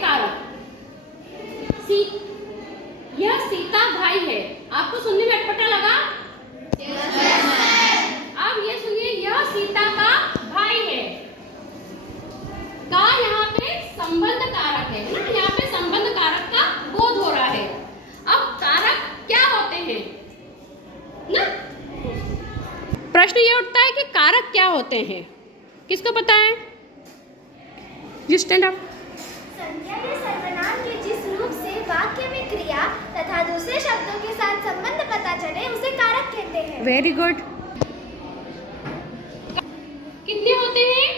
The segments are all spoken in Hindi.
कारक। यह सीता भाई है। आपको सुनने में अटपटा लगा? अब ये सुनिए, यह सीता का भाई है। का यहाँ पे संबंध कारक है ना, यहाँ पे संबंध कारक का बोध हो रहा है। अब कारक क्या होते हैं ना? प्रश्न ये उठता है कि कारक क्या होते हैं, किसको पता है? You stand up. संज्ञा या सर्वनाम के जिस रूप से वाक्य में क्रिया तथा दूसरे शब्दों के साथ संबंध पता चले उसे कारक कहते हैं। Very good. कितने होते हैं?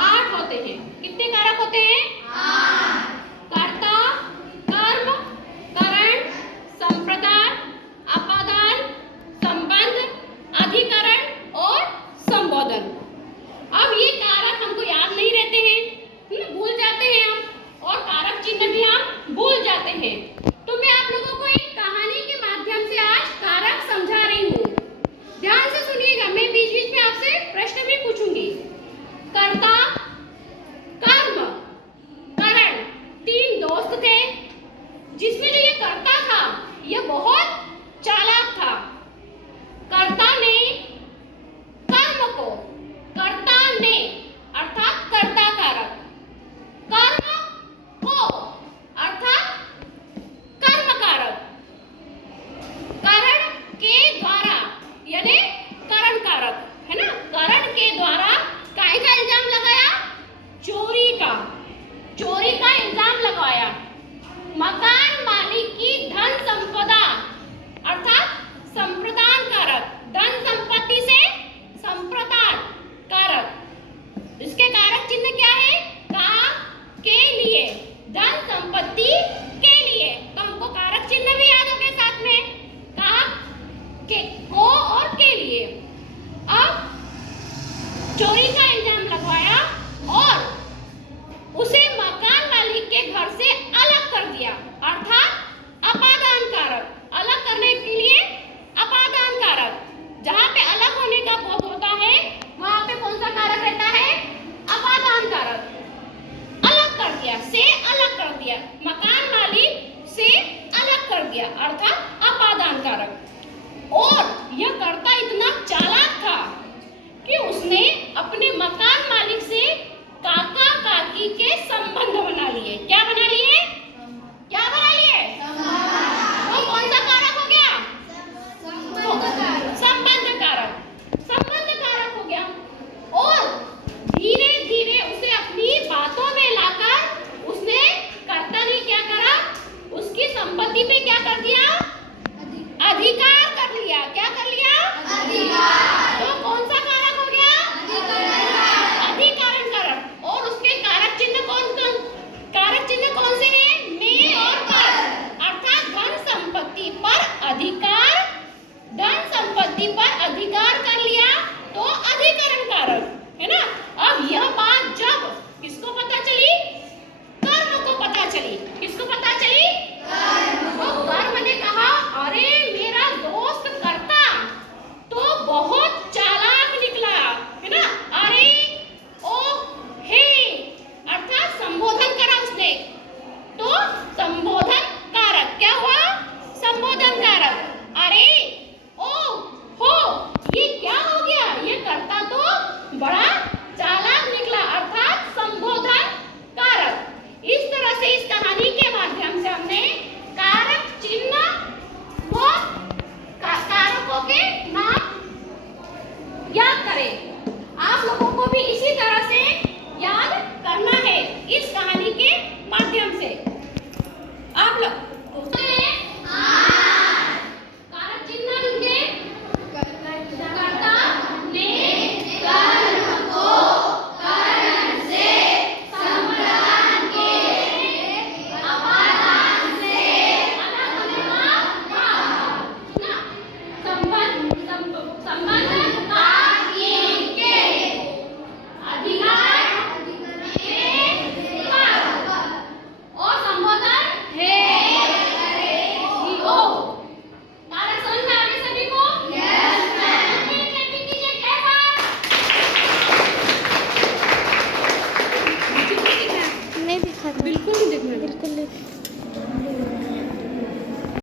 8 होते हैं। कितने कारक होते हैं? 8। कर्ता, कर्म, करण, संप्रदान, अपादान, संबंध, अधिकरण और संबोधन। अब ये कारक हमको याद नहीं रहते हैं, भूल जाते हैं हम, और कारक चिन्ह भी हम भूल जाते हैं। तो मैं आप लोगों को एक कहानी के माध्यम से आज कारक समझा रही हूँ। बिल्कुल नहीं देखना। बिल्कुल नहीं।